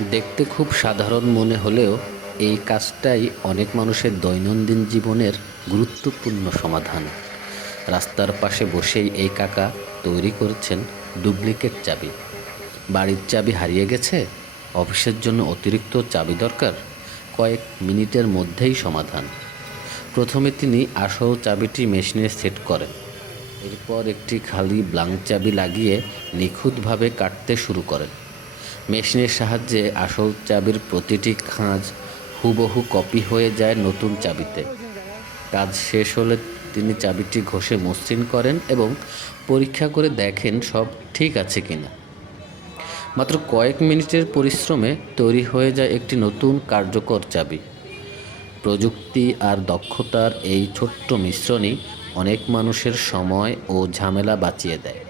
দেখতে খুব সাধারণ মনে হলেও এই কাজটাই অনেক মানুষের দৈনন্দিন জীবনের গুরুত্বপূর্ণ সমাধান। রাস্তার পাশে বসেই এই কাকা তৈরি করেছেন ডুপ্লিকেট চাবি। বাড়ির চাবি হারিয়ে গেছে, অফিসের জন্য অতিরিক্ত চাবি দরকার, কয়েক মিনিটের মধ্যেই সমাধান। প্রথমে তিনি আসল চাবিটি মেশিনে সেট করেন, এরপর একটি খালি ব্লাঙ্ক চাবি লাগিয়ে নিখুঁতভাবে কাটতে শুরু করেন। মেশিনের সাহায্যে আসল চাবির প্রতিটি খাঁজ হুবহু কপি হয়ে যায় নতুন চাবিতে। কাজ শেষ হলে তিনি চাবিটি ঘষে মসৃণ করেন এবং পরীক্ষা করে দেখেন সব ঠিক আছে কিনা। মাত্র কয়েক মিনিটের পরিশ্রমে তৈরি হয়ে যায় একটি নতুন কার্যকর চাবি। প্রযুক্তি আর দক্ষতার এই ছোট্ট মিশ্রণই অনেক মানুষের সময় ও ঝামেলা বাঁচিয়ে দেয়।